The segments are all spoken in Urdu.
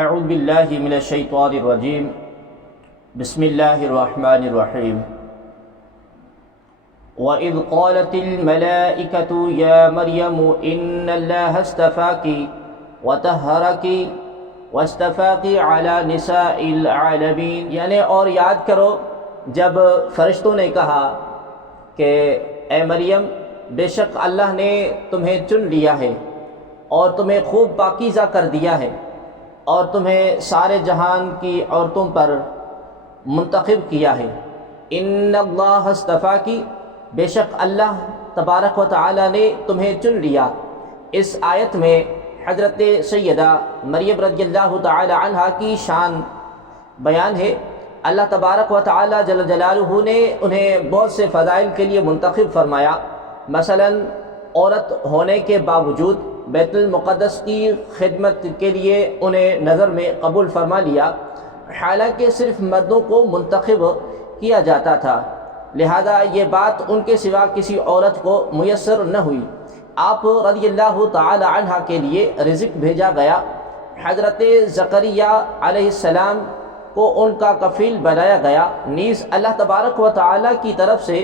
اعوذ باللہ من الشیطان الرجیم بسم اللہ الرحمن الرحیم وَإِذْ قَالَتِ الْمَلَائِكَةُ يَا مَرْيَمُ إِنَّ اللَّهَ اصْطَفَاكِ وَطَهَّرَكِ وَاصْطَفَاكِ عَلَى نِسَاءِ الْعَالَمِينَ، یعنی اور یاد کرو جب فرشتوں نے کہا کہ اے مریم بے شک اللہ نے تمہیں چن لیا ہے اور تمہیں خوب پاکیزہ کر دیا ہے اور تمہیں سارے جہان کی عورتوں پر منتخب کیا ہے۔ ان اللہ اصطفاکی، بے شک اللہ تبارک و تعالی نے تمہیں چن لیا۔ اس آیت میں حضرت سیدہ مریم رضی اللہ تعالی عنہا کی شان بیان ہے۔ اللہ تبارک و تعالی جل جلالہ نے انہیں بہت سے فضائل کے لیے منتخب فرمایا، مثلا عورت ہونے کے باوجود بیت المقدس کی خدمت کے لیے انہیں نظر میں قبول فرما لیا، حالانکہ صرف مردوں کو منتخب کیا جاتا تھا، لہذا یہ بات ان کے سوا کسی عورت کو میسر نہ ہوئی۔ آپ رضی اللہ تعالی عنہ کے لیے رزق بھیجا گیا۔ حضرت زکریا علیہ السلام کو ان کا کفیل بنایا گیا، نیز اللہ تبارک و تعالی کی طرف سے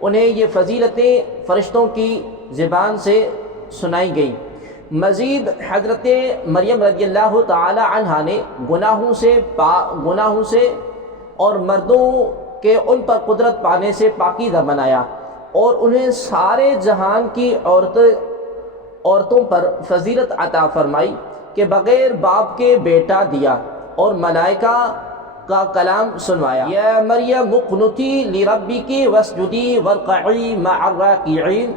انہیں یہ فضیلتیں فرشتوں کی زبان سے سنائی گئیں۔ مزید حضرت مریم رضی اللہ تعالی عنہا نے گناہوں سے اور مردوں کے ان پر قدرت پانے سے پاکیزہ بنایا، اور انہیں سارے جہان کی عورتوں پر فضیلت عطا فرمائی کہ بغیر باپ کے بیٹا دیا اور ملائکہ کا کلام سنوایا۔ یا مریم اقنتی لربکی واسجدی وارکعی مع الراکعین،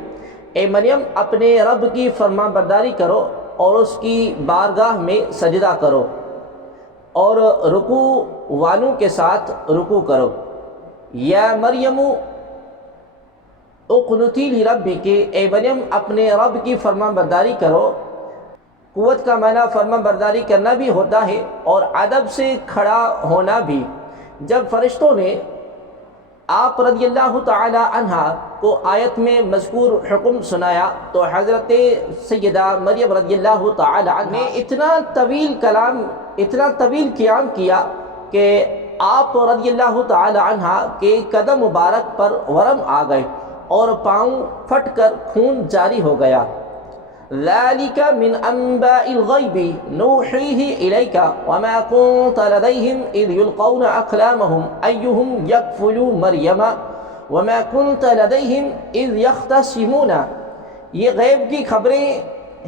اے مریم اپنے رب کی فرما برداری کرو اور اس کی بارگاہ میں سجدہ کرو اور رکوع والوں کے ساتھ رکوع کرو۔ یا مریم اقنتی لربک، اے مریم اپنے رب کی فرما برداری کرو۔ قوت کا معنی فرما برداری کرنا بھی ہوتا ہے اور ادب سے کھڑا ہونا بھی۔ جب فرشتوں نے آپ رضی اللہ تعالی عنہ کو آیت میں مذکور حکم سنایا تو حضرت سیدہ مریم رضی اللہ تعالی عنہ نے اتنا طویل قیام کیا کہ آپ رضی اللہ تعالی عنہ کے قدم مبارک پر ورم آ گئے اور پاؤں پھٹ کر خون جاری ہو گیا۔ ذَلِكَ مِنْ أَنْبَاءِ الْغَيْبِ نُوحِيهِ إِلَيْكَ وَمَا كُنْتَ لَدَيْهِمْ إِذْ يُلْقُونَ أَقْلَامَهُمْ أَيُّهُمْ يَكْفُلُ مَرْيَمَ وَمَا كُنْتَ لَدَيْهِمْ إِذْ يَخْتَصِمُونَ، یہ غیب کی خبریں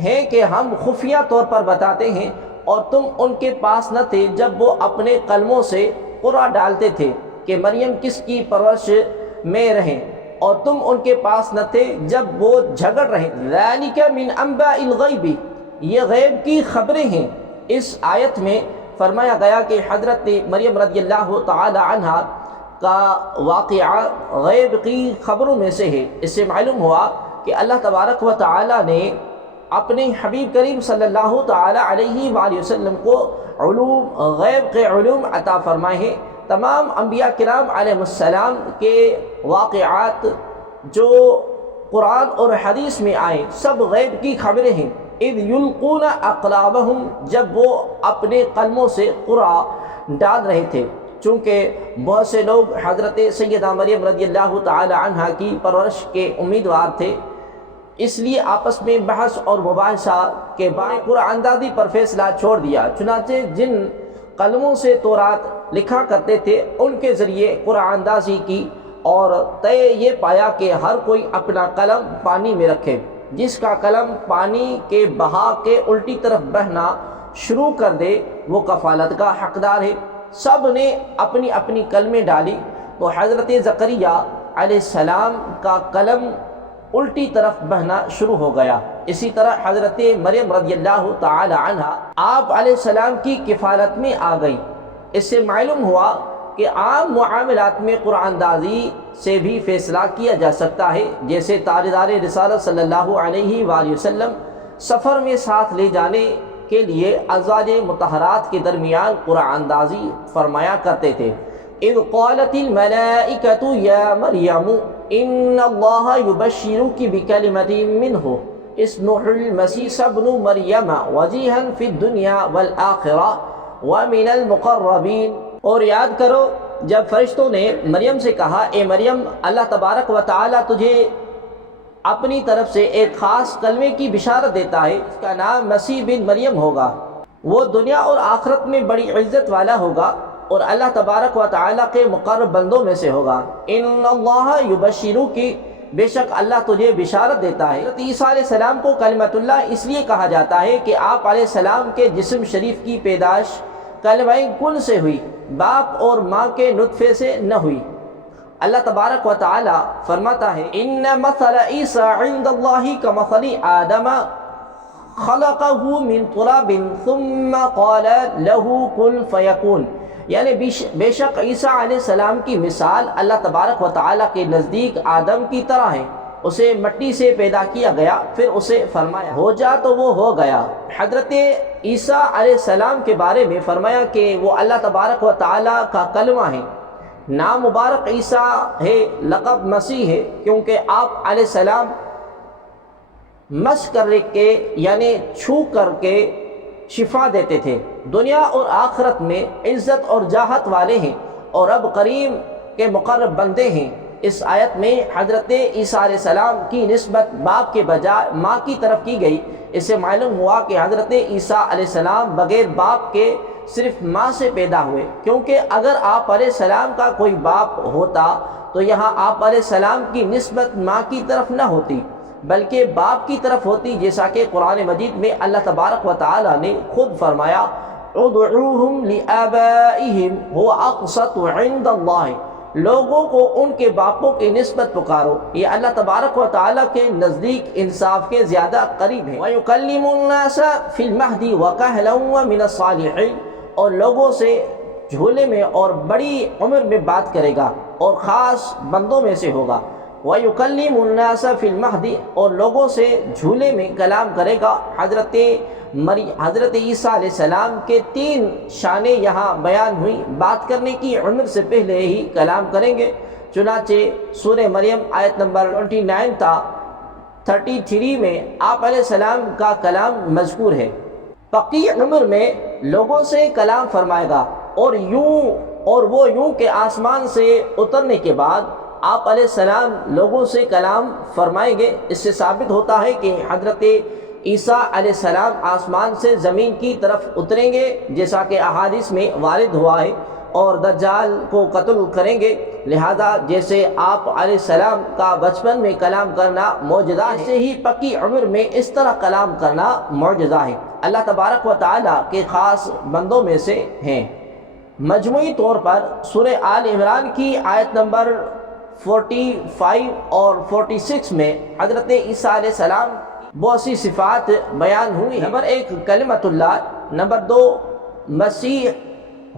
ہیں کہ ہم خفیہ طور پر بتاتے ہیں، اور تم ان کے پاس نہ تھے جب وہ اپنے قلموں سے قرعہ ڈالتے تھے کہ مریم کس کی پرورش میں رہیں، اور تم ان کے پاس نہ تھے جب وہ جھگڑ رہے۔ ذَلِكَ مِنْ أَنْبَاءِ الْغَيْبِ، یہ غیب کی خبریں ہیں۔ اس آیت میں فرمایا گیا کہ حضرت مریم رضی اللہ تعالی عنہ کا واقعہ غیب کی خبروں میں سے ہے۔ اس سے معلوم ہوا کہ اللہ تبارک و تعالی نے اپنے حبیب کریم صلی اللہ تعالی علیہ وآلہ وسلم کو غیب کے علوم عطا فرمائے ہیں۔ تمام انبیاء کرام علیہ السلام کے واقعات جو قرآن اور حدیث میں آئے سب غیب کی خبریں ہیں۔ اذ یلقون اقلامہم، جب وہ اپنے قلموں سے قرعہ ڈال رہے تھے، چونکہ بہت سے لوگ حضرت سیدہ مریم رضی اللہ تعالی عنہ کی پرورش کے امیدوار تھے، اس لیے آپس میں بحث اور مباحثہ کے بعد قرعہ اندازی پر فیصلہ چھوڑ دیا۔ چنانچہ جن قلموں سے تورات لکھا کرتے تھے ان کے ذریعے قرعہ اندازی کی اور طے یہ پایا کہ ہر کوئی اپنا قلم پانی میں رکھے، جس کا قلم پانی کے بہا کے الٹی طرف بہنا شروع کر دے وہ کفالت کا حقدار ہے۔ سب نے اپنی اپنی قلمیں ڈالی تو حضرت زکریا علیہ السلام کا قلم الٹی طرف بہنا شروع ہو گیا۔ اسی طرح حضرت مریم رضی اللہ تعالی عنہ آپ علیہ السلام کی کفالت میں آ گئی۔ اس سے معلوم ہوا کہ عام معاملات میں قرآن اندازی سے بھی فیصلہ کیا جا سکتا ہے، جیسے تاجدار رسالت صلی اللہ علیہ وآلہ وسلم سفر میں ساتھ لے جانے کے لیے ازواج مطہرات کے درمیان قرآن اندازی فرمایا کرتے تھے۔ اذ قالت الملائکۃ یا مریم ان اللہ یبشرک بکلمۃ منہ اسمہ المسیح ابن مریم وجیہا فی الدنیا والآخرہ ومن المقربین۔ اور یاد کرو جب فرشتوں نے مریم سے کہا اے مریم اللہ تبارک و تعالیٰ تجھے اپنی طرف سے ایک خاص کلمے کی بشارت دیتا ہے، اس کا نام مسیح بن مریم ہوگا، وہ دنیا اور آخرت میں بڑی عزت والا ہوگا اور اللہ تبارک و تعالیٰ کے مقرب بندوں میں سے ہوگا۔ ان اللہ یبشرک، بے شک اللہ تجھے بشارت دیتا ہے۔ حضرت عیسیٰ علیہ السلام کو کلمۃ اللہ اس لیے کہا جاتا ہے کہ آپ علیہ السلام کے جسم شریف کی پیدائش کلمہ کن سے ہوئی، باپ اور ماں کے نطفے سے نہ ہوئی۔ اللہ تبارک و تعالی فرماتا ہے ان مثل عیسیٰ عند اللہ کمثل آدم خلقہ من تراب ثم قال له کن فیکون، یعنی بے شک عیسیٰ علیہ السلام کی مثال اللہ تبارک و تعالیٰ کے نزدیک آدم کی طرح ہے، اسے مٹی سے پیدا کیا گیا پھر اسے فرمایا ہو جا تو وہ ہو گیا۔ حضرت عیسیٰ علیہ السلام کے بارے میں فرمایا کہ وہ اللہ تبارک و تعالیٰ کا کلمہ ہے، نام مبارک عیسیٰ ہے، لقب مسیح ہے، کیونکہ آپ علیہ السلام مس کر کے یعنی چھو کر کے شفا دیتے تھے، دنیا اور آخرت میں عزت اور جاہت والے ہیں اور رب کریم کے مقرب بندے ہیں۔ اس آیت میں حضرت عیسیٰ علیہ السلام کی نسبت باپ کے بجائے ماں کی طرف کی گئی، اس سے معلوم ہوا کہ حضرت عیسیٰ علیہ السلام بغیر باپ کے صرف ماں سے پیدا ہوئے، کیونکہ اگر آپ علیہ السلام کا کوئی باپ ہوتا تو یہاں آپ علیہ السلام کی نسبت ماں کی طرف نہ ہوتی بلکہ باپ کی طرف ہوتی، جیسا کہ قرآن مجید میں اللہ تبارک و تعالی نے خود فرمایا ادعوہم لآبائہم هو اقسط عند اللہ، لوگوں کو ان کے باپوں کی نسبت پکارو، یہ اللہ تبارک و تعالی کے نزدیک انصاف کے زیادہ قریب ہے۔ وَيُكَلِّمُ النَّاسَ فِي الْمَهْدِ وَكَهْلًا وَمِنَ الصَّالِحِينَ، اور لوگوں سے جھولے میں اور بڑی عمر میں بات کرے گا اور خاص بندوں میں سے ہوگا۔ وَيُكَلِّمُ النَّاسَ فِي الْمَهْدِ، اور لوگوں سے جھولے میں کلام کرے گا۔ حضرت عیسیٰ علیہ السلام کے 3 شانیں یہاں بیان ہوئی، بات کرنے کی عمر سے پہلے ہی کلام کریں گے، چنانچہ سورہ مریم آیت نمبر 29 تا 33 میں آپ علیہ السلام کا کلام مذکور ہے۔ پکی عمر میں لوگوں سے کلام فرمائے گا اور وہ یوں کہ آسمان سے اترنے کے بعد آپ علیہ السلام لوگوں سے کلام فرمائیں گے۔ اس سے ثابت ہوتا ہے کہ حضرت عیسیٰ علیہ السلام آسمان سے زمین کی طرف اتریں گے، جیسا کہ احادیث میں وارد ہوا ہے، اور دجال کو قتل کریں گے، لہذا جیسے آپ علیہ السلام کا بچپن میں کلام کرنا معجزہ ہے، ایسے ہی پکی عمر میں اس طرح کلام کرنا معجزہ ہے، اللہ تبارک و تعالیٰ کے خاص بندوں میں سے ہیں۔ مجموعی طور پر سورہ آل عمران کی آیت نمبر 45 اور 46 میں حضرت عیسیٰ علیہ السلام بہت سی صفات بیان ہوئی۔ نمبر 1 کلمۃ اللہ، نمبر 2 مسیح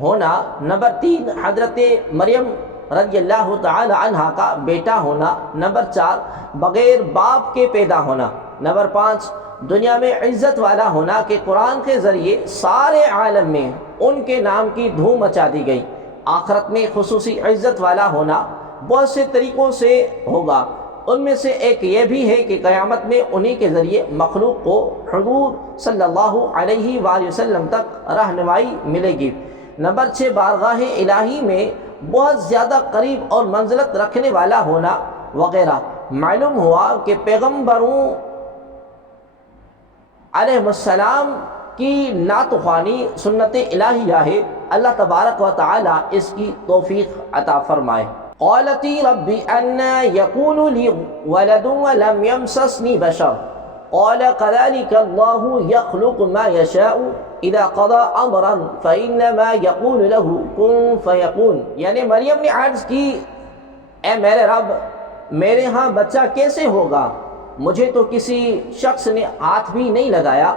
ہونا، نمبر 3 حضرت مریم رضی اللہ تعالی عنہا کا بیٹا ہونا، نمبر 4 بغیر باپ کے پیدا ہونا، نمبر 5 دنیا میں عزت والا ہونا کہ قرآن کے ذریعے سارے عالم میں ان کے نام کی دھوم مچا دی گئی، آخرت میں خصوصی عزت والا ہونا بہت سے طریقوں سے ہوگا، ان میں سے ایک یہ بھی ہے کہ قیامت میں انہی کے ذریعے مخلوق کو حضور صلی اللہ علیہ وآلہ وسلم تک رہنمائی ملے گی۔ نمبر 6 بارگاہ الہی میں بہت زیادہ قریب اور منزلت رکھنے والا ہونا وغیرہ۔ معلوم ہوا کہ پیغمبروں علیہ السلام کی نعت خوانی سنت الہیہ ہے، اللہ تبارک و تعالی اس کی توفیق عطا فرمائے۔ قالتی رب انا یکون لی ولد ولم یمسسنی بشر قال كذلك الله يخلق ما يشاء اذا قضى امرا فانما يقول له كن فيكون، یعنی مریم نے عرض کی اے میرے رب میرے ہاں بچہ کیسے ہوگا، مجھے تو کسی شخص نے ہاتھ بھی نہیں لگایا۔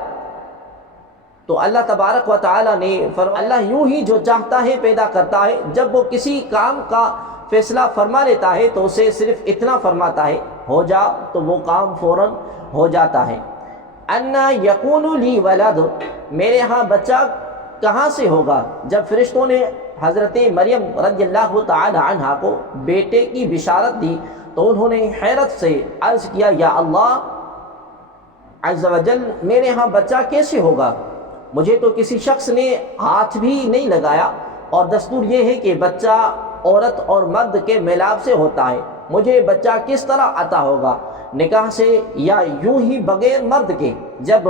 تو اللہ تبارک و تعالی نے فرمایا اللہ یوں ہی جو چاہتا ہے پیدا کرتا ہے، جب وہ کسی کام کا فیصلہ فرما لیتا ہے تو اسے صرف اتنا فرماتا ہے ہو جا تو وہ کام فوراً ہو جاتا ہے۔ انا یکون لی ولد، میرے ہاں بچہ کہاں سے ہوگا؟ جب فرشتوں نے حضرت مریم رضی اللہ تعالی عنہا کو بیٹے کی بشارت دی تو انہوں نے حیرت سے عرض کیا یا اللہ عز و جل میرے ہاں بچہ کیسے ہوگا؟ مجھے تو کسی شخص نے ہاتھ بھی نہیں لگایا، اور دستور یہ ہے کہ بچہ عورت اور مرد کے میلاب سے ہوتا ہے، مجھے بچہ کس طرح عطا ہوگا؟ نکاح سے یا یوں ہی بغیر مرد کے؟ جب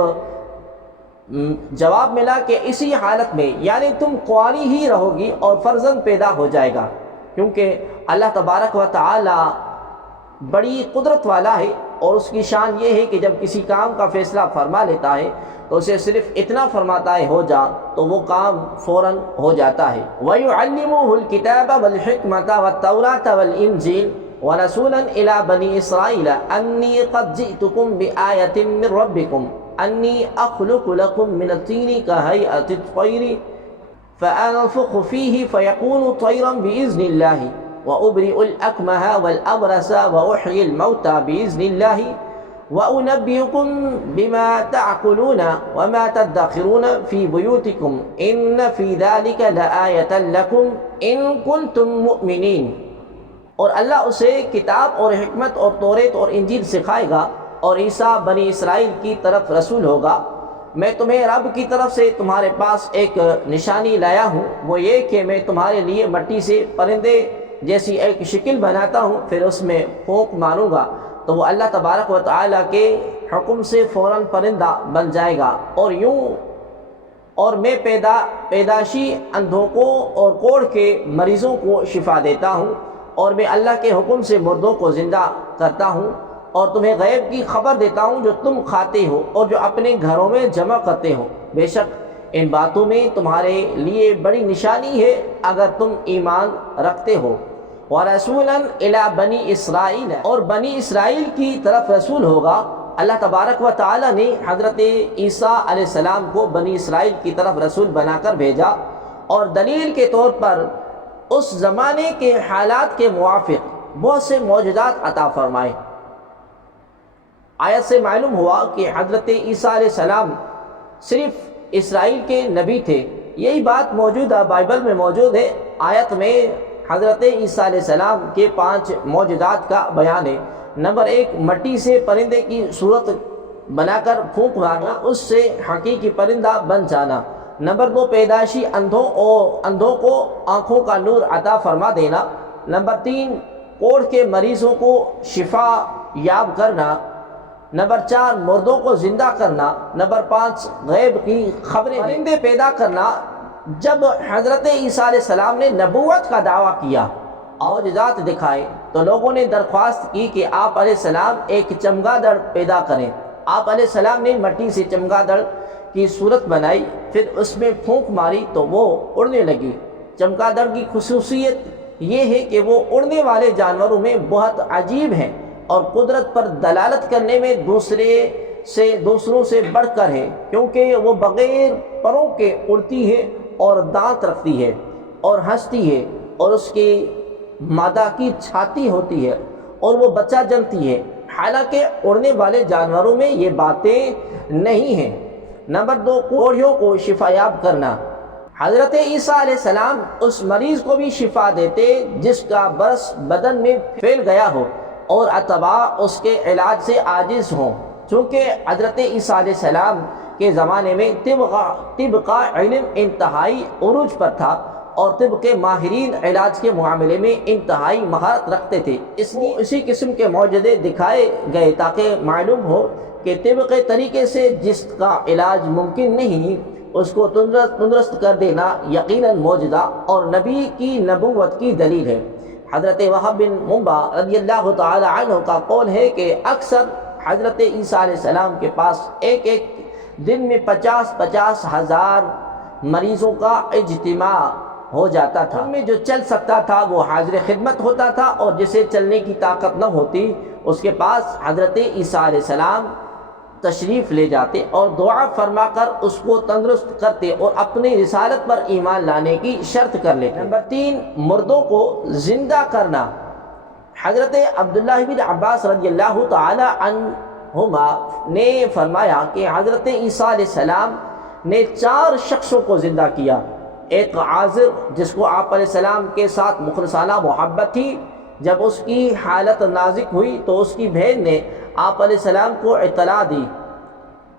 جواب ملا کہ اسی حالت میں، یعنی تم کنواری ہی رہو گی اور فرزند پیدا ہو جائے گا، کیونکہ اللہ تبارک و تعالی بڑی قدرت والا ہے، اور اس کی شان یہ ہے کہ جب کسی کام کا فیصلہ فرما لیتا ہے تو اسے صرف اتنا فرماتا ہے ہو جا، تو وہ کام فوراً ہو جاتا ہے۔ وَيُعَلِّمُهُ الْكِتَابَ وَالْحِكْمَةَ وَالتَّوْرَاةَ وَالْإِنْجِيلَ وَرَسُولًا إِلَى بَنِي إِسْرَائِيلَ أَنِّي قَدْ جِئْتُكُمْ بِآيَةٍ مِّن رَّبِّكُمْ أَنِّي أَخْلُقُ لَكُم مِّنَ الطِّينِ كَهَيْئَةِ الطَّيْرِ فَأَنفُخُ فِيهِ فَيَكُونُ طَيْرًا بِإِذْنِ اللَّهِ وَأُبْرِئُ الْأَكْمَهَ وَالْأَبْرَصَ وَأُحْيِي الْمَوْتَى بِإِذْنِ اللَّهِ وَأُنَبِّئُكُم بِمَا تَأْكُلُونَ وَمَا تَدَّخِرُونَ فِي بُيُوتِكُمْ إِنَّ فِي ذَلِكَ لَآيَةً لَكُمْ إِن كُنتُم مُّؤْمِنِينَ۔ اور اللہ اسے کتاب اور حکمت اور توریت اور انجیل سکھائے گا، اور عیسیٰ بنی اسرائیل کی طرف رسول ہوگا۔ میں تمہیں رب کی طرف سے تمہارے پاس ایک نشانی لایا ہوں، وہ یہ کہ میں تمہارے لیے مٹی سے پرندے جیسی ایک شکل بناتا ہوں، پھر اس میں پھونک ماروں گا تو وہ اللہ تبارک و تعالیٰ کے حکم سے فوراً پرندہ بن جائے گا، اور میں پیدائشی اندھوں کو اور کوڑ کے مریضوں کو شفا دیتا ہوں، اور میں اللہ کے حکم سے مردوں کو زندہ کرتا ہوں، اور تمہیں غیب کی خبر دیتا ہوں جو تم کھاتے ہو اور جو اپنے گھروں میں جمع کرتے ہو۔ بے شک ان باتوں میں تمہارے لیے بڑی نشانی ہے اگر تم ایمان رکھتے ہو۔ وَرَسُولًا إِلَىٰ بَنِي إِسْرَائِيلَ، اور بنی اسرائیل کی طرف رسول ہوگا۔ اللہ تبارک و تعالیٰ نے حضرت عیسیٰ علیہ السلام کو بنی اسرائیل کی طرف رسول بنا کر بھیجا، اور دلیل کے طور پر اس زمانے کے حالات کے موافق بہت سے معجزات عطا فرمائے۔ آیت سے معلوم ہوا کہ حضرت عیسیٰ علیہ السلام صرف اسرائیل کے نبی تھے۔ یہی بات موجودہ بائبل میں موجود ہے۔ آیت میں حضرت عیسیٰ علیہ السلام کے 5 معجزات کا بیان ہے۔ نمبر 1، مٹی سے پرندے کی صورت بنا کر پھونک مارنا، اس سے حقیقی پرندہ بن جانا۔ نمبر 2، پیدائشی اندھوں کو آنکھوں کا نور عطا فرما دینا۔ نمبر 3، کوڑ کے مریضوں کو شفا یاب کرنا۔ نمبر 4، مردوں کو زندہ کرنا۔ نمبر 5، غیب کی خبریں، پرندے پیدا کرنا۔ جب حضرت عیسیٰ علیہ السلام نے نبوت کا دعویٰ کیا، معجزات دکھائے، تو لوگوں نے درخواست کی کہ آپ علیہ السلام ایک چمگادڑ پیدا کریں۔ آپ علیہ السلام نے مٹی سے چمگادڑ کی صورت بنائی، پھر اس میں پھونک ماری تو وہ اڑنے لگی۔ چمگادڑ کی خصوصیت یہ ہے کہ وہ اڑنے والے جانوروں میں بہت عجیب ہیں، اور قدرت پر دلالت کرنے میں دوسروں سے بڑھ کر ہے، کیونکہ وہ بغیر پروں کے اڑتی ہے اور دانت رکھتی ہے اور ہنستی ہے، اور اس کی مادہ کی چھاتی ہوتی ہے، اور وہ بچہ جنتی ہے، حالانکہ اڑنے والے جانوروں میں یہ باتیں نہیں ہیں۔ نمبر 2، کوڑھیوں کو شفا یاب کرنا۔ حضرت عیسیٰ علیہ السلام اس مریض کو بھی شفا دیتے جس کا برس بدن میں پھیل گیا ہو اور اتباع اس کے علاج سے عاجز ہوں، چونکہ حضرت عیسیٰ علیہ السلام کے زمانے میں طب کا علم انتہائی عروج پر تھا، اور طب کے ماہرین علاج کے معاملے میں انتہائی مہارت رکھتے تھے۔ اس لیے اسی قسم کے معجزے دکھائے گئے تاکہ معلوم ہو کہ طب کے طریقے سے جس کا علاج ممکن نہیں، اس کو تندرست کر دینا یقیناً معجزہ اور نبی کی نبوت کی دلیل ہے۔ حضرت وہب بن منبع رضی اللہ تعالی عنہ کا قول ہے کہ اکثر حضرت عیسیٰ علیہ السلام کے پاس ایک دن میں 50 ہزار مریضوں کا اجتماع ہو جاتا تھا۔ ان میں جو چل سکتا تھا وہ حاضر خدمت ہوتا تھا، اور جسے چلنے کی طاقت نہ ہوتی اس کے پاس حضرت عیسیٰ علیہ السلام تشریف لے جاتے اور دعا فرما کر اس کو تندرست کرتے اور اپنی رسالت پر ایمان لانے کی شرط کر لیتے۔ نمبر 3، مردوں کو زندہ کرنا۔ حضرت عبداللہ بن عباس رضی اللہ تعالی عنہما نے فرمایا کہ حضرت عیسیٰ علیہ السلام نے 4 شخصوں کو زندہ کیا۔ ایک عازر جس کو آپ علیہ السلام کے ساتھ مخلصانہ محبت تھی، جب اس کی حالت نازک ہوئی تو اس کی بہن نے آپ علیہ السلام کو اطلاع دی۔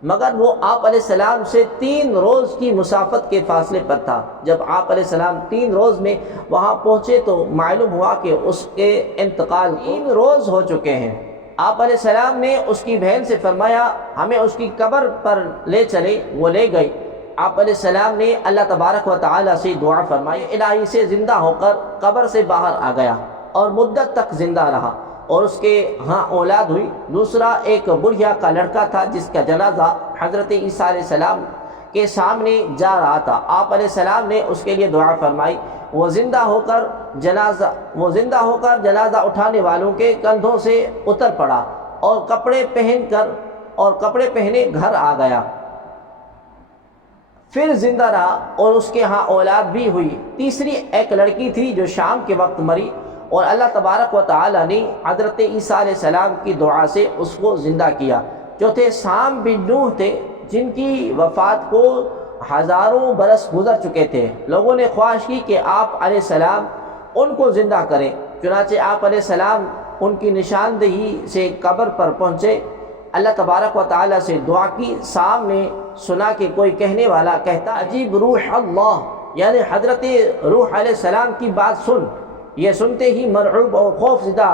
مگر وہ آپ علیہ السلام سے 3 روز کی مسافت کے فاصلے پر تھا۔ جب آپ علیہ السلام 3 روز میں وہاں پہنچے تو معلوم ہوا کہ اس کے انتقال 3 روز ہو چکے ہیں۔ آپ علیہ السلام نے اس کی بہن سے فرمایا ہمیں اس کی قبر پر لے چلے، وہ لے گئی۔ آپ علیہ السلام نے اللہ تبارک و تعالیٰ سے دعا فرمائی، الہی سے زندہ ہو کر قبر سے باہر آ گیا اور مدت تک زندہ رہا اور اس کے ہاں اولاد ہوئی۔ دوسرا ایک بڑھیا کا لڑکا تھا جس کا جنازہ حضرت عیسیٰ علیہ السلام کے سامنے جا رہا تھا۔ آپ علیہ السلام نے اس کے لیے دعا فرمائی، وہ زندہ ہو کر جنازہ اٹھانے والوں کے کندھوں سے اتر پڑا اور کپڑے پہنے گھر آ گیا، پھر زندہ رہا اور اس کے ہاں اولاد بھی ہوئی۔ تیسری ایک لڑکی تھی جو شام کے وقت مری اور اللہ تبارک و تعالی نے حضرت عیسیٰ علیہ السلام کی دعا سے اس کو زندہ کیا۔ چوتھے سام بن نوح تھے جن کی وفات کو ہزاروں برس گزر چکے تھے۔ لوگوں نے خواہش کی کہ آپ علیہ السلام ان کو زندہ کریں، چنانچہ آپ علیہ السلام ان کی نشاندہی سے قبر پر پہنچے، اللہ تبارک و تعالیٰ سے دعا کی۔ سام نے سنا کہ کوئی کہنے والا کہتا عجیب روح اللہ، یعنی حضرت روح علیہ السلام کی بات سن۔ یہ سنتے ہی مرعوب اور خوف زدہ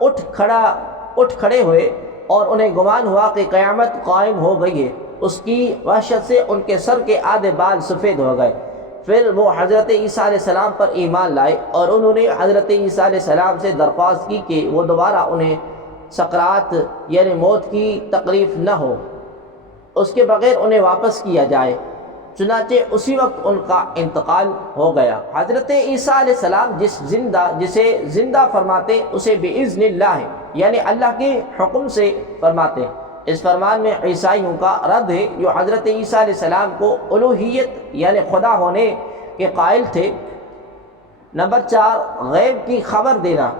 اٹھ کھڑے ہوئے اور انہیں گمان ہوا کہ قیامت قائم ہو گئی ہے۔ اس کی وحشت سے ان کے سر کے آدھے بال سفید ہو گئے۔ پھر وہ حضرت عیسیٰ علیہ السلام پر ایمان لائے اور انہوں نے حضرت عیسیٰ علیہ السلام سے درخواست کی کہ وہ دوبارہ انہیں سکرات یعنی موت کی تکلیف نہ ہو، اس کے بغیر انہیں واپس کیا جائے۔ چنانچہ اسی وقت ان کا انتقال ہو گیا۔ حضرت عیسیٰ علیہ السلام جسے زندہ فرماتے اسے بِإِذْنِ اللہ یعنی اللہ کے حکم سے فرماتے۔ اس فرمان میں عیسائیوں کا رد ہے جو حضرت عیسیٰ علیہ السلام کو الوہیت یعنی خدا ہونے کے قائل تھے۔ نمبر 4، غیب کی خبر دینا۔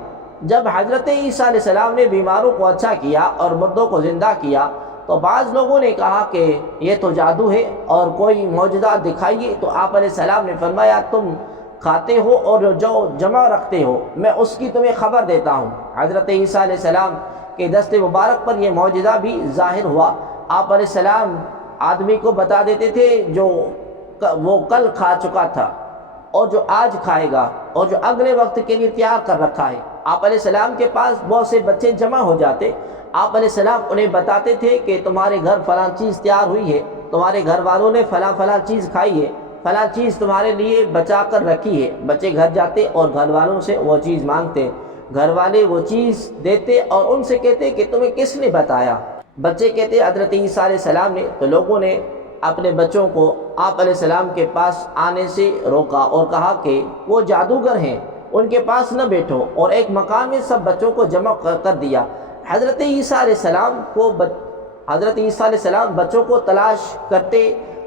جب حضرت عیسیٰ علیہ السلام نے بیماروں کو اچھا کیا اور مردوں کو زندہ کیا تو بعض لوگوں نے کہا کہ یہ تو جادو ہے اور کوئی معجزہ دکھائیے، تو آپ علیہ السلام نے فرمایا تم کھاتے ہو اور جو جمع رکھتے ہو میں اس کی تمہیں خبر دیتا ہوں۔ حضرت عیسیٰ علیہ السلام کے دست مبارک پر یہ معجزہ بھی ظاہر ہوا۔ آپ علیہ السلام آدمی کو بتا دیتے تھے جو وہ کل کھا چکا تھا اور جو آج کھائے گا اور جو اگلے وقت کے لیے تیار کر رکھا ہے۔ آپ علیہ السلام کے پاس بہت سے بچے جمع ہو جاتے، آپ علیہ السلام انہیں بتاتے تھے کہ تمہارے گھر فلاں چیز تیار ہوئی ہے، تمہارے گھر والوں نے فلاں چیز کھائی ہے، فلاں چیز تمہارے لیے بچا کر رکھی ہے۔ بچے گھر جاتے اور گھر والوں سے وہ چیز مانگتے، گھر والے وہ چیز دیتے اور ان سے کہتے کہ تمہیں کس نے بتایا؟ بچے کہتے حضرت عیسیٰ علیہ السلام نے۔ تو لوگوں نے اپنے بچوں کو آپ علیہ السلام کے پاس آنے سے روکا اور کہا کہ وہ جادوگر ہیں، ان کے پاس نہ بیٹھو، اور ایک مکان میں سب بچوں کو جمع کر دیا۔ حضرت عیسیٰ علیہ السلام بچوں کو تلاش کرتے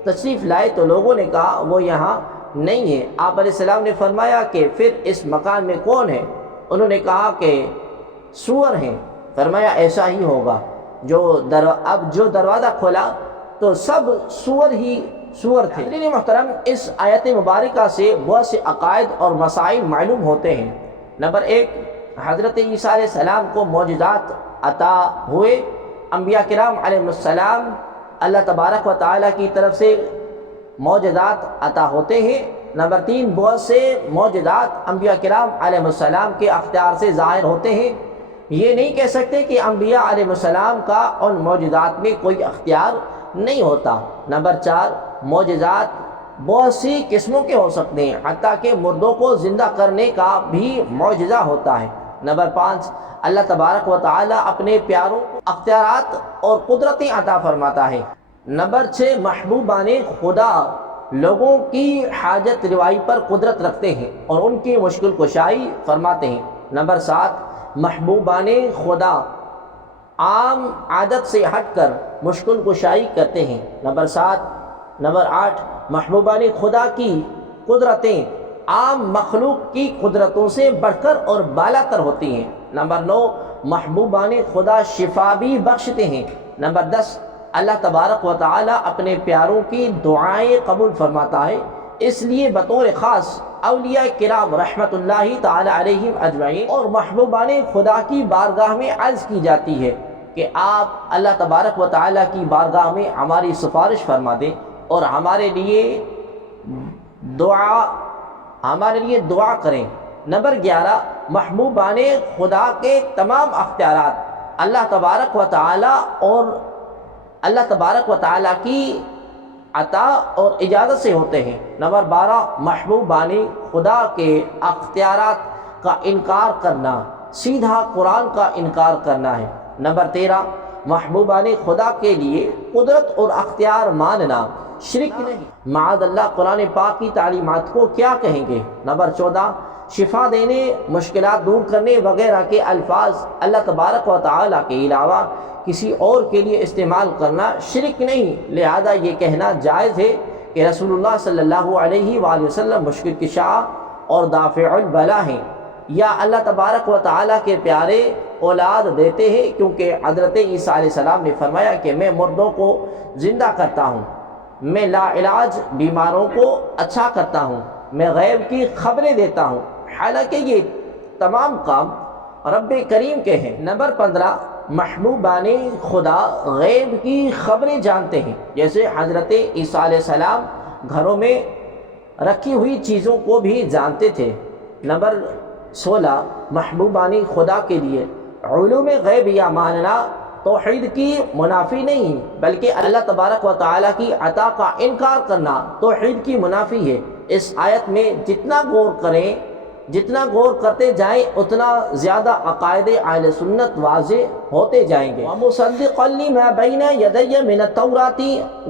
تشریف لائے تو لوگوں نے کہا وہ یہاں نہیں ہے۔ آپ علیہ السلام نے فرمایا کہ پھر اس مکان میں کون ہے؟ انہوں نے کہا کہ سور ہیں۔ فرمایا ایسا ہی ہوگا۔ اب جو دروازہ کھولا تو سب سور تھے۔ حضرین محترم، اس آیت مبارکہ سے بہت سے عقائد اور مسائل معلوم ہوتے ہیں۔ نمبر 1، حضرت عیسیٰ علیہ السلام کو معجزات عطا ہوئے۔ انبیاء کرام علیہ السلام اللہ تبارک و تعالیٰ کی طرف سے معجزات عطا ہوتے ہیں۔ نمبر 3، بہت سے معجزات انبیاء کرام علیہ السلام کے اختیار سے ظاہر ہوتے ہیں۔ یہ نہیں کہہ سکتے کہ انبیاء علیہ السلام کا ان معجزات میں کوئی اختیار نہیں ہوتا۔ نمبر 4، معجزات بہت سی قسموں کے ہو سکتے ہیں، حتیٰ کہ مردوں کو زندہ کرنے کا بھی معجزہ ہوتا ہے۔ نمبر 5، اللہ تبارک و تعالی اپنے پیاروں کو اختیارات اور قدرتیں عطا فرماتا ہے۔ نمبر 6، محبوبان خدا لوگوں کی حاجت روائی پر قدرت رکھتے ہیں اور ان کی مشکل کشائی فرماتے ہیں۔ نمبر 7، محبوبان خدا عام عادت سے ہٹ کر مشکل کشائی کرتے ہیں۔ نمبر 8، محبوبان خدا کی قدرتیں عام مخلوق کی قدرتوں سے بڑھ کر اور بالا تر ہوتی ہیں۔ نمبر 9، محبوبان خدا شفا بھی بخشتے ہیں۔ نمبر 10، اللہ تبارک و تعالی اپنے پیاروں کی دعائیں قبول فرماتا ہے، اس لیے بطور خاص اولیاء کرام رحمت اللہ تعالی علیہم اجمعین اور محبوبان خدا کی بارگاہ میں عرض کی جاتی ہے کہ آپ اللہ تبارک و تعالیٰ کی بارگاہ میں ہماری سفارش فرما دیں اور ہمارے لیے دعا کریں۔ نمبر 11، محبوبان خدا کے تمام اختیارات اللہ تبارک و تعالیٰ کی عطا اور اجازت سے ہوتے ہیں۔ نمبر 12، محبوبان خدا کے اختیارات کا انکار کرنا سیدھا قرآن کا انکار کرنا ہے۔ نمبر 13، محبوبان خدا کے لیے قدرت اور اختیار ماننا شرک نہیں، معاذ اللہ قرآن پاک کی تعلیمات کو کیا کہیں گے۔ نمبر 14، شفا دینے، مشکلات دور کرنے وغیرہ کے الفاظ اللہ تبارک و تعالیٰ کے علاوہ کسی اور کے لیے استعمال کرنا شرک نہیں، لہذا یہ کہنا جائز ہے کہ رسول اللہ صلی اللہ علیہ وآلہ وسلم مشکل کشا اور دافع البلا ہیں، یا اللہ تبارک و تعالیٰ کے پیارے اولاد دیتے ہیں، کیونکہ حضرت عیسیٰ علیہ السلام نے فرمایا کہ میں مردوں کو زندہ کرتا ہوں، میں لا علاج بیماروں کو اچھا کرتا ہوں، میں غیب کی خبریں دیتا ہوں، حالانکہ یہ تمام کام رب کریم کے ہیں۔ نمبر 15، محبوبان خدا غیب کی خبریں جانتے ہیں، جیسے حضرت عیسیٰ علیہ السلام گھروں میں رکھی ہوئی چیزوں کو بھی جانتے تھے۔ نمبر 16، محبوبان خدا کے لیے علوم غیبیہ ماننا توحید کی منافی نہیں، بلکہ اللہ تبارک و تعالیٰ کی عطا کا انکار کرنا توحید کی منافی ہے۔ اس آیت میں جتنا غور کرتے جائیں اتنا زیادہ عقائد اہل سنت واضح ہوتے جائیں گے۔ وَمُصَدِّقًا لِمَا بَيْنَ يَدَيَّ مِنَ التَّوْرَاةِ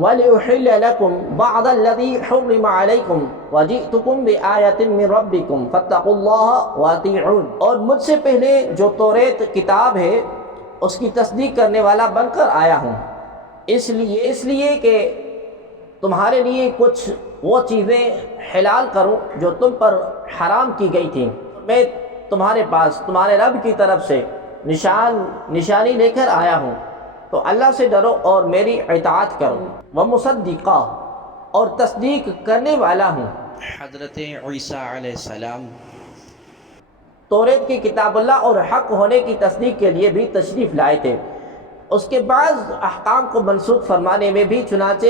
وَلِأُحِلَّ لَكُمْ بَعْضَ الَّذِي حُرِّمَ عَلَيْكُمْ وَجِئْتُكُمْ بِآيَةٍ مِّن رَّبِّكُمْ فَاتَّقُوا اللَّهَ وَأَطِيعُونِ۔ اور مجھ سے پہلے جو توریت کتاب ہے اس کی تصدیق کرنے والا بن کر آیا ہوں، اس لیے کہ تمہارے لیے کچھ وہ چیزیں حلال کروں جو تم پر حرام کی گئی تھیں۔ میں تمہارے پاس تمہارے رب کی طرف سے نشانی لے کر آیا ہوں، تو اللہ سے ڈرو اور میری اطاعت کرو۔ ومصدقا، اور تصدیق کرنے والا ہوں۔ حضرت عیسیٰ علیہ السلام توریت کی کتاب اللہ اور حق ہونے کی تصدیق کے لیے بھی تشریف لائے تھے۔ اس کے بعض احکام کو منسوخ فرمانے میں بھی چنانچہ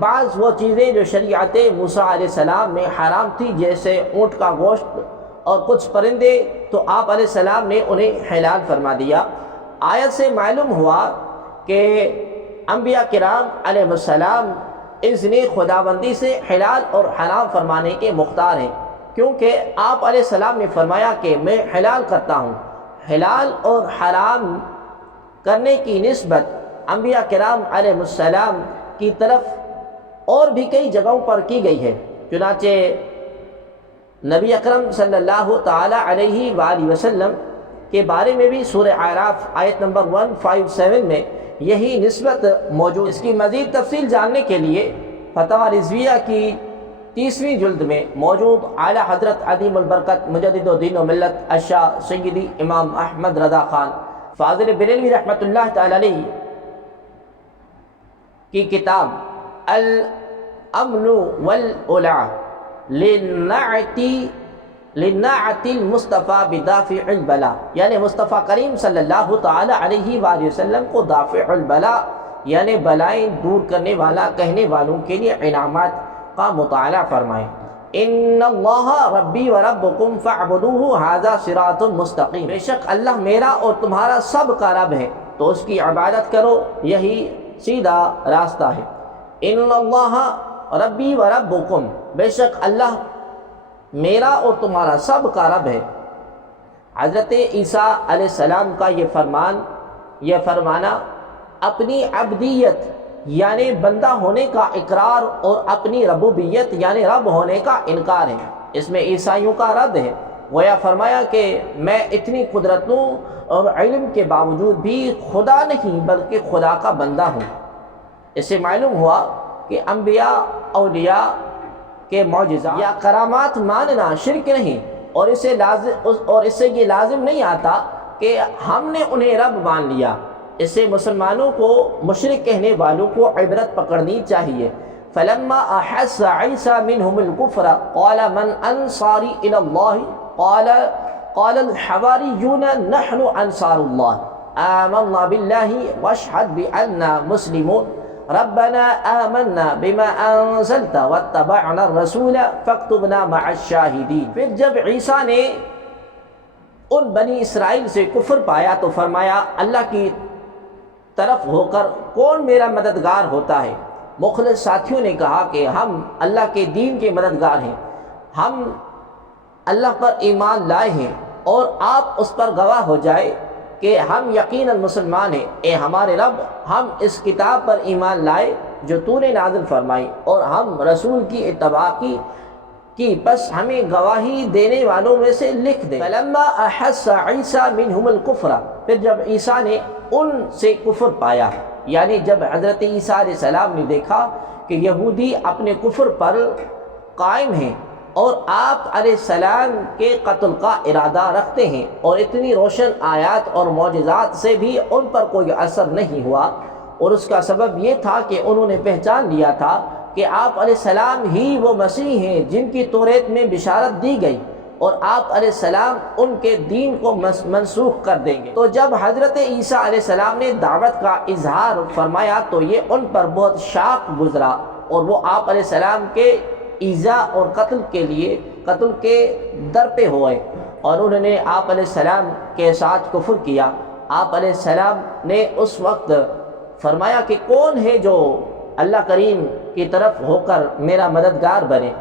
بعض وہ چیزیں جو شریعت موسیٰ علیہ السلام میں حرام تھی، جیسے اونٹ کا گوشت اور کچھ پرندے، تو آپ علیہ السلام نے انہیں حلال فرما دیا۔ آیت سے معلوم ہوا کہ انبیاء کرام علیہ السلام اذن خداوندی سے حلال اور حرام فرمانے کے مختار ہیں، کیونکہ آپ علیہ السلام نے فرمایا کہ میں حلال کرتا ہوں۔ حلال اور حرام کرنے کی نسبت انبیاء کرام علیہ السلام کی طرف اور بھی کئی جگہوں پر کی گئی ہے، چنانچہ نبی اکرم صلی اللہ تعالی علیہ وآلہ وسلم کے بارے میں بھی سورہ اعراف آیت نمبر 157 میں یہی نسبت موجود۔ اس کی مزید تفصیل جاننے کے لیے فتاوی رضویہ کی 30ویں جلد میں موجود اعلیٰ حضرت عظیم البرکت مجدد الدین و ملت الشاہ سیدی امام احمد رضا خان فاضل بریلوی رحمۃ اللہ تعالی علیہ کی کتاب الامن والعلا لنعت المصطفیٰ بدافع البلا، یعنی مصطفیٰ کریم صلی اللہ تعالی علیہ وآلہ وسلم کو دافع البلا یعنی بلائیں دور کرنے والا کہنے والوں کے لیے انعامات کا مطالعہ فرمائیں۔ ان اللہ ربی و ربکم فاعبدوہ ھذا صراط مستقیم، بے شک اللہ میرا اور تمہارا سب کا رب ہے، تو اس کی عبادت کرو، یہی سیدھا راستہ ہے۔ ان اللہ ربی و ربکم، بے شک اللہ میرا اور تمہارا سب کا رب ہے۔ حضرت عیسیٰ علیہ السلام کا یہ فرمانا اپنی عبدیت یعنی بندہ ہونے کا اقرار اور اپنی ربوبیت یعنی رب ہونے کا انکار ہے۔ اس میں عیسائیوں کا رد ہے۔ گویا فرمایا کہ میں اتنی قدرتوں اور علم کے باوجود بھی خدا نہیں بلکہ خدا کا بندہ ہوں۔ اس سے معلوم ہوا کہ انبیاء اولیاء کے معجزات یا کرامات ماننا شرک نہیں، اور اس سے یہ لازم نہیں آتا کہ ہم نے انہیں رب مان لیا۔ اس سے مسلمانوں کو مشرک کہنے والوں کو عبرت پکڑنی چاہیے۔ فلما احس عیسیٰ منہم الکفر قال من انصاری الی اللہ قال الحواریون نحن انصار اللہ، آمنا باللہ واشہد بأننا مسلمون ربنا آمنا بما انزلت واتبعنا الرسول فاکتبنا مع الشاہدین۔ پھر جب عیسیٰ نے ان بنی اسرائیل سے کفر پایا تو فرمایا اللہ کی طرف ہو کر کون میرا مددگار ہوتا ہے؟ مخلص ساتھیوں نے کہا کہ ہم اللہ کے دین کے مددگار ہیں، ہم اللہ پر ایمان لائے ہیں اور آپ اس پر گواہ ہو جائے کہ ہم یقیناً مسلمان ہیں۔ اے ہمارے رب، ہم اس کتاب پر ایمان لائے جو تو نے نازل فرمائی اور ہم رسول کی اتباع کی بس ہمیں گواہی دینے والوں میں سے لکھ دے۔ فلما احس عیسیٰ منہم الکفر، پھر جب عیسیٰ نے ان سے کفر پایا، یعنی جب حضرت عیسیٰ علیہ السلام نے دیکھا کہ یہودی اپنے کفر پر قائم ہیں اور آپ علیہ السلام کے قتل کا ارادہ رکھتے ہیں اور اتنی روشن آیات اور معجزات سے بھی ان پر کوئی اثر نہیں ہوا، اور اس کا سبب یہ تھا کہ انہوں نے پہچان لیا تھا کہ آپ علیہ السلام ہی وہ مسیح ہیں جن کی توریت میں بشارت دی گئی اور آپ علیہ السلام ان کے دین کو منسوخ کر دیں گے۔ تو جب حضرت عیسیٰ علیہ السلام نے دعوت کا اظہار فرمایا تو یہ ان پر بہت شاق گزرا اور وہ آپ علیہ السلام کے ایذا اور قتل کے در پہ ہوئے، اور انہوں نے آپ علیہ السلام کے ساتھ کفر کیا۔ آپ علیہ السلام نے اس وقت فرمایا کہ کون ہے جو اللہ کریم کی طرف ہو کر میرا مددگار بنے؟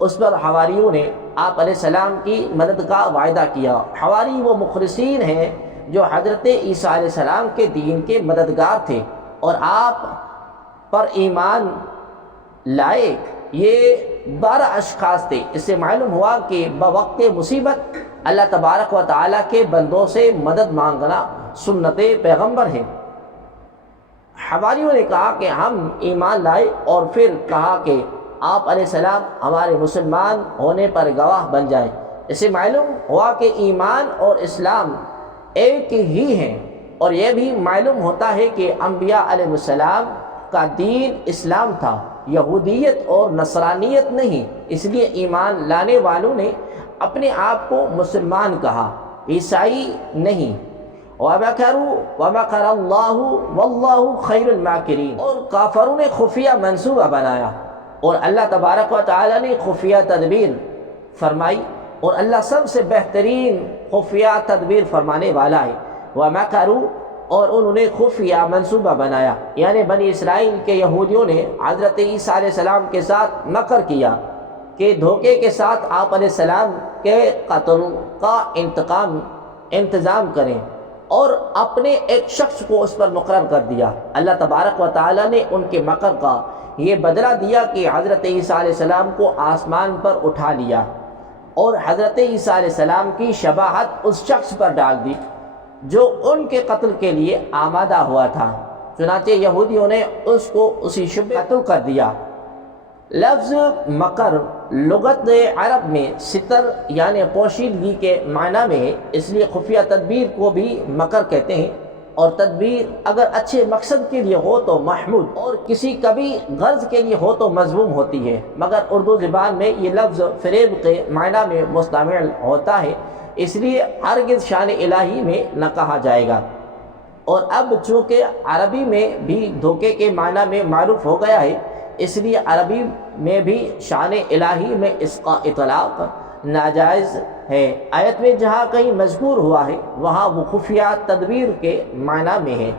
اس پر حواریوں نے آپ علیہ السلام کی مدد کا وعدہ کیا۔ حواری وہ مخلصین ہیں جو حضرت عیسیٰ علیہ السلام کے دین کے مددگار تھے اور آپ پر ایمان لائے۔ یہ 12 اشخاص تھے۔ اس سے معلوم ہوا کہ بوقت مصیبت اللہ تبارک و تعالیٰ کے بندوں سے مدد مانگنا سنت پیغمبر ہے۔ حواریوں نے کہا کہ ہم ایمان لائے، اور پھر کہا کہ آپ علیہ السلام ہمارے مسلمان ہونے پر گواہ بن جائیں۔ اس سے معلوم ہوا کہ ایمان اور اسلام ایک ہی ہیں، اور یہ بھی معلوم ہوتا ہے کہ انبیاء علیہ السلام کا دین اسلام تھا، یہودیت اور نصرانیت نہیں۔ اس لیے ایمان لانے والوں نے اپنے آپ کو مسلمان کہا، عیسائی نہیں۔ وَمَكَرُوا وَمَكَرَ اللَّهُ وَاللَّهُ خَيْرُ الْمَاكِرِينَ، اور کافروں نے خفیہ منصوبہ بنایا اور اللہ تبارک و تعالیٰ نے خفیہ تدبیر فرمائی، اور اللہ سب سے بہترین خفیہ تدبیر فرمانے والا ہے۔ وَمَكَرُوا، اور انہوں نے خفیہ منصوبہ بنایا، یعنی بنی اسرائیل کے یہودیوں نے حضرت عیسیٰ علیہ السلام کے ساتھ مکر کیا کہ دھوکے کے ساتھ آپ علیہ السلام کے قتل کا انتظام کریں، اور اپنے ایک شخص کو اس پر مقرر کر دیا۔ اللہ تبارک و تعالیٰ نے ان کے مکر کا یہ بدلہ دیا کہ حضرت عیسیٰ علیہ السلام کو آسمان پر اٹھا لیا اور حضرت عیسیٰ علیہ السلام کی شباہت اس شخص پر ڈال دی جو ان کے قتل کے لیے آمادہ ہوا تھا۔ چنانچہ یہودیوں نے اس کو اسی شبہ قتل کر دیا۔ لفظ مکر لغت عرب میں ستر یعنی پوشیدگی کے معنی میں ہے، اس لیے خفیہ تدبیر کو بھی مکر کہتے ہیں، اور تدبیر اگر اچھے مقصد کے لیے ہو تو محمود، اور کسی کبھی غرض کے لیے ہو تو مذموم ہوتی ہے، مگر اردو زبان میں یہ لفظ فریب کے معنی میں مستعمل ہوتا ہے، اس لیے ہرگز شان الہی میں نہ کہا جائے گا۔ اور اب چونکہ عربی میں بھی دھوکے کے معنی میں معروف ہو گیا ہے، اس لیے عربی میں بھی شان الہی میں اس کا اطلاق ناجائز ہے۔ آیت میں جہاں کہیں مذکور ہوا ہے وہاں وہ خفیہ تدبیر کے معنی میں ہے۔